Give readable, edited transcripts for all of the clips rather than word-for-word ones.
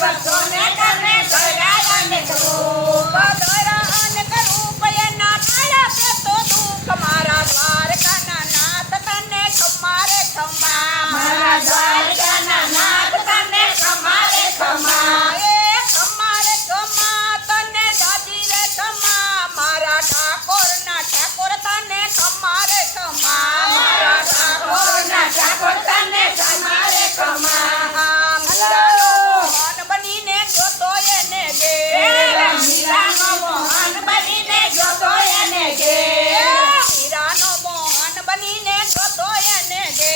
ભક્તોને કરને કર્યા અનેક રૂપ દોરા અનેક રૂપ એના કાળા તે તો દુઃખ મારા દ્વારકાના નાથ તને ખમા રે ખમા મારા દ્વારકાના નાથ તને ખમા રે ખમા એ ખમા રે ખમા તને દાદી રે ખમા મારા ઠાકોરના ઠાકોર તને ખમા રે ખમા મારા ઠાકોરના ઠાકોર તને ખમા રે ખમા મીરાનો મોહન બનીને જોતો એને ગે મીરાનો મોહન બનીને જોતો એને ઘેર મીરાનો મોહન બનીને જોતો એને ગે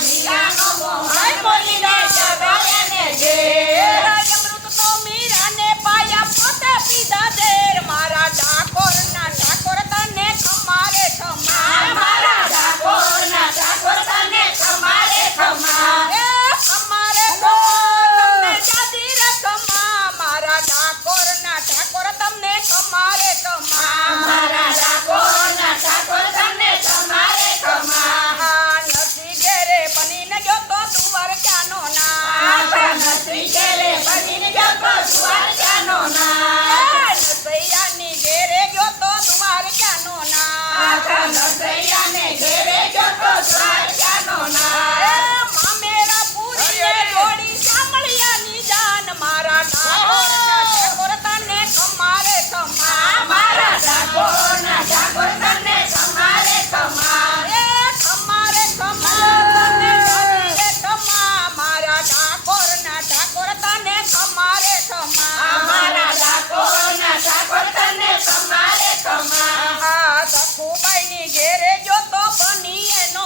મીરાનો મોહન બનીને જોતો એને ઘેર અમૃત તો મીરાને પાયા પોતે પીધા ઝેર મારા ઠાકોરના ઠાકોર તને ખમા રે ખમા મારા ઠાકોરના ઠાકોર તને ખમા રે ખમા એ ખમા રે ખમા તમને દાદી રે ખમા મારા ઠાકોરના ઠાકોર તમને ખમા રે ખમા મારા ઠાકોરના ઠાકોર તને ખમા રે ખમા નથી ઘેરે બનીને જોતો દ્વારકાનો નાથ નથી ઘેરે બનીને જોતો દ્વારકાનો નાથ નસૈયાની ઘેરે જોતો દ્વારકાનો નાથ નસૈયાને ઘેરે જોતો દ્વારકાનો નાથ મામેરા પૂરીને જોડી સાંભળ્યાની જાન મારા ઠાકોરના ઠાકોર તને ખમા રે ખમા મારા ઠાકોરના ઠાકોર તને ખમા રે ખમા એ ખમા રે ખમા તને દાદી રે ખમા મારા ઠાકોરના ઠાકોર તને ખમા રે ખમા મારા ઠાકોરના ઠાકોર તને ખમા રે ખમા સખુબાઈની ઘેરે જોતો બની એનો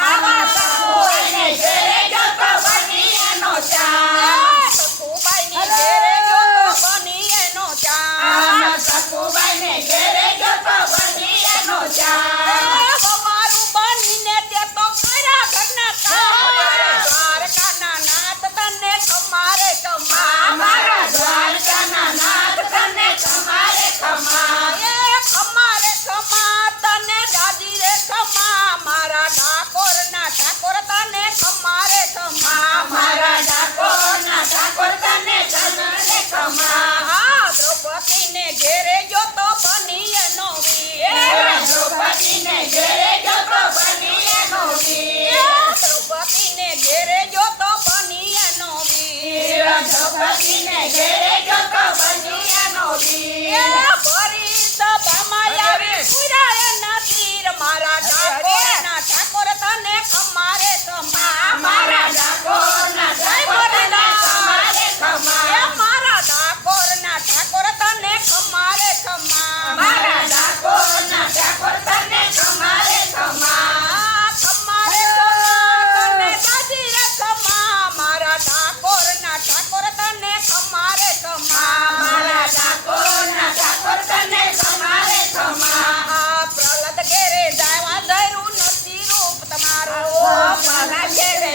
આવા ચાંદ સખુબાઈને ઘેરે જોતો બની એનો ચાંદ સખુબાઈની ઘેરે જોતો બની એનો ચાંદ આવા સખુબાઈને ઘેરે જોતો બની એનો ચાંદ અમારું બનીને તે તો ખરા ઘરના કામ દ્વારકાના નાથ તને ખમા રે ખમા મારા દ્વારકાના નાથ તને ખમા રે ખમા એ ખમા રે ખમા તને દાદી રે ખમા મારા ઠાકોરના ઠાકોર તને ખમા રે ખમા મારા ઠાકોરના ઠાકોર તને ખમા રે ખમા દ્રૌપદીને ઘેરે જોતો બની એનો વીર દ્રૌપદીને ઘેરે જોતો બની એનો વીર દ્રૌપદીને ઘેરે જોતો બની એનો વીર દ્રૌપદીને ઘેરે જોતો બની એનો વીર ભરી સભામાં આવી પુરાય નદીર મારા ઠાકોરના ઠાકોર તને ખમા રે ખમા મારા ઠાકોરના ઠાકોર તને ખમા રે ખમા મારા ઠાકોરના ઠાકોર તને ખમા રે ખમા મારા ઠાકોરના ઠાકોર તને ખમા રે ખમા ખમા રે ખમા તને દાદી રે ખમા મારા ઠાકોરના ઠાકોર તને ખમા રે ખમા મારા ઠાકોરના ઠાકોર તને ખમા રે ખમા પ્રહલાદ ઘેરે જાવા ધર્યું નથી રૂપ તમારું મારા ઘેરે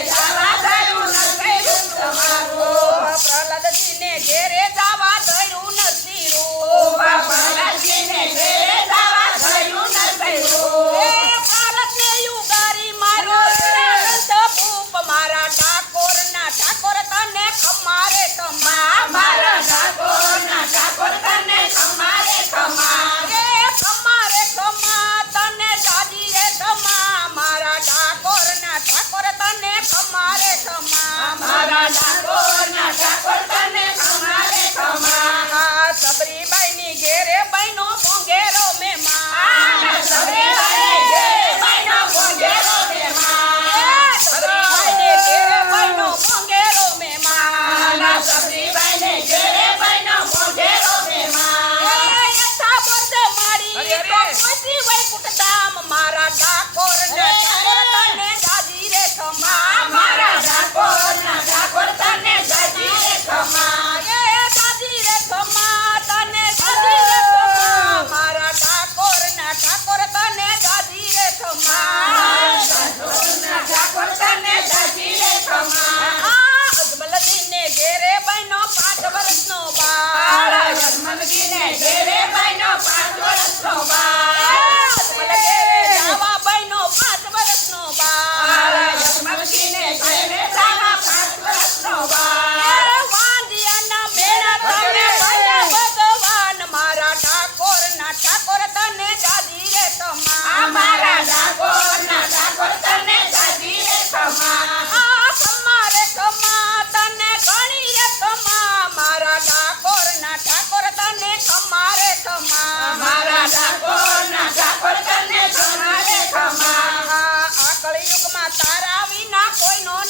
કોઈનો